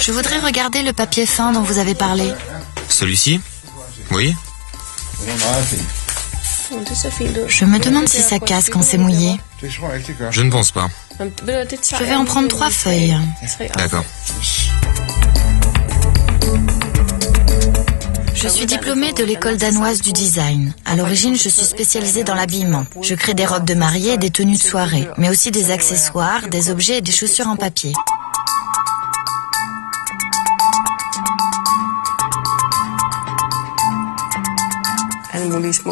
Je voudrais regarder le papier fin dont vous avez parlé. Celui-ci? Oui. Je me demande si ça casse quand c'est mouillé. Je ne pense pas. Je vais en prendre 3 feuilles. D'accord. Je suis diplômée de l'école danoise du design. À l'origine, je suis spécialisée dans l'habillement. Je crée des robes de mariée et des tenues de soirée, mais aussi des accessoires, des objets et des chaussures en papier.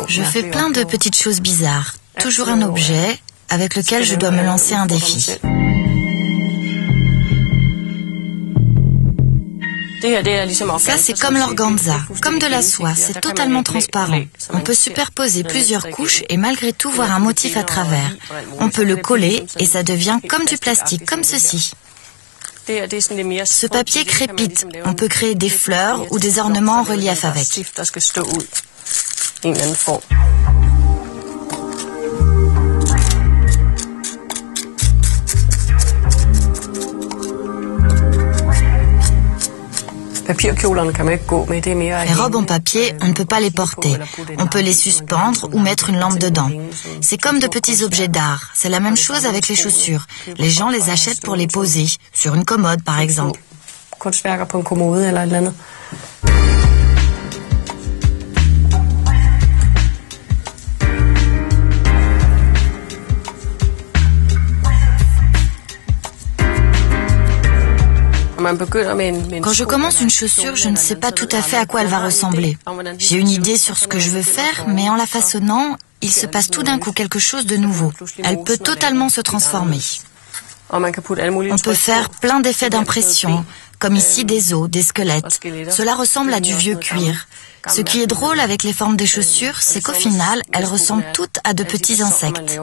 Je fais plein de petites choses bizarres. Toujours un objet avec lequel je dois me lancer un défi. Ça, c'est comme l'organza, comme de la soie, c'est totalement transparent. On peut superposer plusieurs couches et malgré tout voir un motif à travers. On peut le coller et ça devient comme du plastique, comme ceci. Ce papier crépite. On peut créer des fleurs ou des ornements en relief avec. Les robes en papier, on ne peut pas les porter. On peut les suspendre ou mettre une lampe dedans. C'est comme de petits objets d'art. C'est la même chose avec les chaussures. Les gens les achètent pour les poser, sur une commode par exemple. Quand je commence une chaussure, je ne sais pas tout à fait à quoi elle va ressembler. J'ai une idée sur ce que je veux faire, mais en la façonnant, il se passe tout d'un coup quelque chose de nouveau. Elle peut totalement se transformer. On peut faire plein d'effets d'impression, comme ici des os, des squelettes. Cela ressemble à du vieux cuir. Ce qui est drôle avec les formes des chaussures, c'est qu'au final, elles ressemblent toutes à de petits insectes.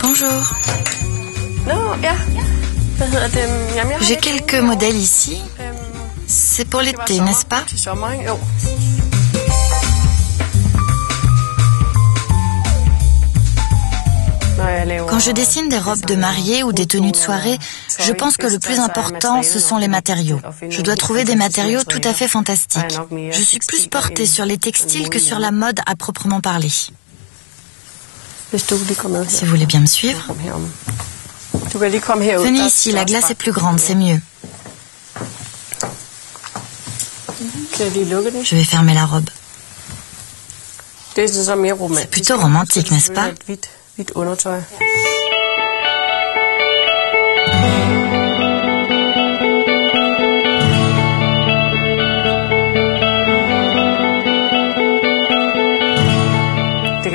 Bonjour. J'ai quelques modèles ici. C'est pour l'été, n'est-ce pas? Quand je dessine des robes de mariée ou des tenues de soirée, je pense que le plus important, ce sont les matériaux. Je dois trouver des matériaux tout à fait fantastiques. Je suis plus portée sur les textiles que sur la mode à proprement parler. Si vous voulez bien me suivre. Venez ici, la glace est plus grande, c'est mieux. Je vais fermer la robe. C'est plutôt romantique, n'est-ce pas?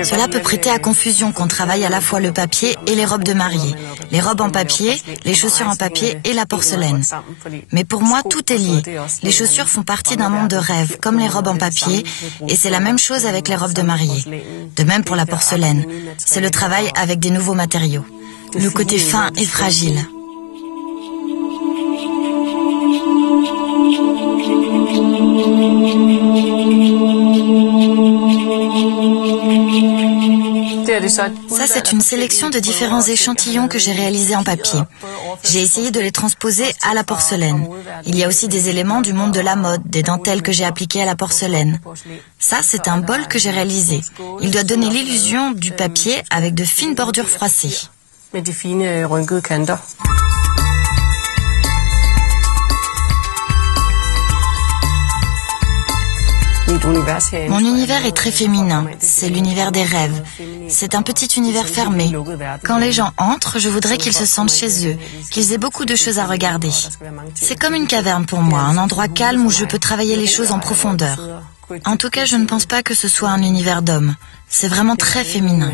Cela peut prêter à confusion qu'on travaille à la fois le papier et les robes de mariée. Les robes en papier, les chaussures en papier et la porcelaine. Mais pour moi, tout est lié. Les chaussures font partie d'un monde de rêve, comme les robes en papier, et c'est la même chose avec les robes de mariée. De même pour la porcelaine. C'est le travail avec des nouveaux matériaux. Le côté fin et fragile. Ça, c'est une sélection de différents échantillons que j'ai réalisés en papier. J'ai essayé de les transposer à la porcelaine. Il y a aussi des éléments du monde de la mode, des dentelles que j'ai appliquées à la porcelaine. Ça, c'est un bol que j'ai réalisé. Il doit donner l'illusion du papier avec de fines bordures froissées. Mon univers est très féminin, c'est l'univers des rêves. C'est un petit univers fermé. Quand les gens entrent, je voudrais qu'ils se sentent chez eux, qu'ils aient beaucoup de choses à regarder. C'est comme une caverne pour moi, un endroit calme où je peux travailler les choses en profondeur. En tout cas, je ne pense pas que ce soit un univers d'hommes. C'est vraiment très féminin.